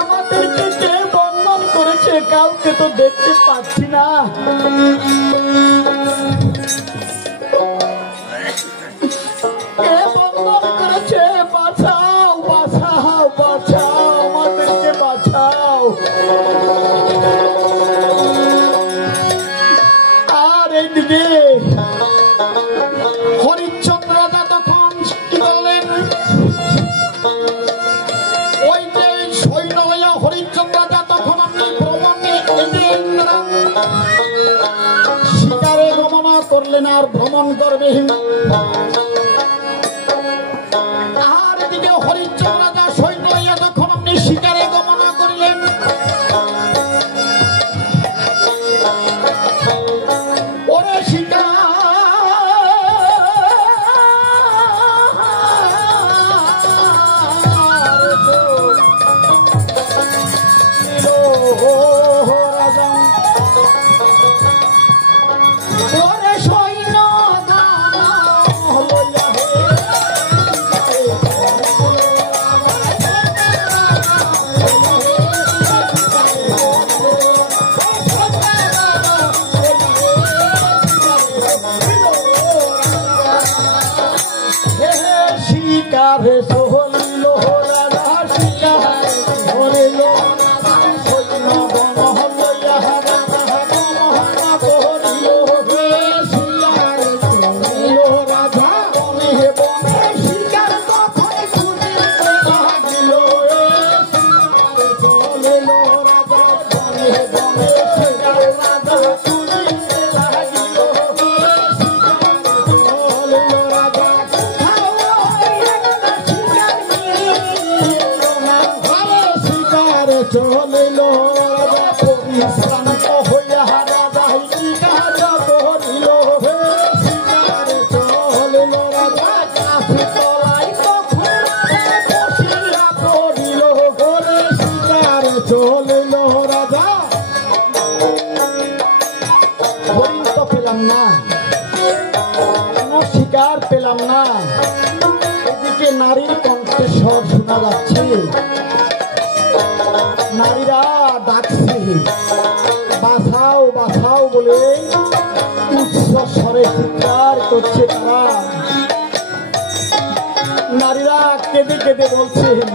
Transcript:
আমাদেরকে কে বন্ধন করেছে কাউকে তো দেখতে পাচ্ছি না। কে বন্ধন করেছে? বাঁচাও বাঁচাও বাঁচাও, আমাদেরকে বাঁচাও। আর এইদিকে হরিশ্চন্দ্র রাজা তখন কি বললেন? ওই যে সৈন্য লইয়া হরিশ্চন্দ্র রাজা তখন আপনি ভ্রমণে শিকারে গমন করলেন আর ভ্রমণ করবেন। আর এদিকে হরিশ্চন্দ্র রাজা সৈন্য লইয়া তখন আপনি শিকারে গমন করিলেন। ওরে শিকার শিকারে সোহলিল রাজা শিকার ধরিল সৈন্য বন লইয়া রাজা করিল শিকার ধরিল রাজা বনে বনে শিকার তখন খুঁজিতে লাগিল চলিল রাজা বনে বনে শিকার রাজা খুঁজিতে লাগিল চলিল রাজা চলিল পরিশ্রান্ত হইয়া রাজা শিকার করিল শিকার চলিল রাজা কাছে তলাই তখন বসিয়া পড়িল ঘরে শিকার চলিল রাজা। হরিণ তো পেলাম না, কোন শিকার পেলাম না। এদিকে নারীর কণ্ঠস্বর শোনা যাচ্ছে, নারীরা ডাকছে বাঁচাও বাঁচাও বলে উচ্চ স্বরে চিৎকার করছে তারা। নারীরা কেঁদে কেঁদে বলছেন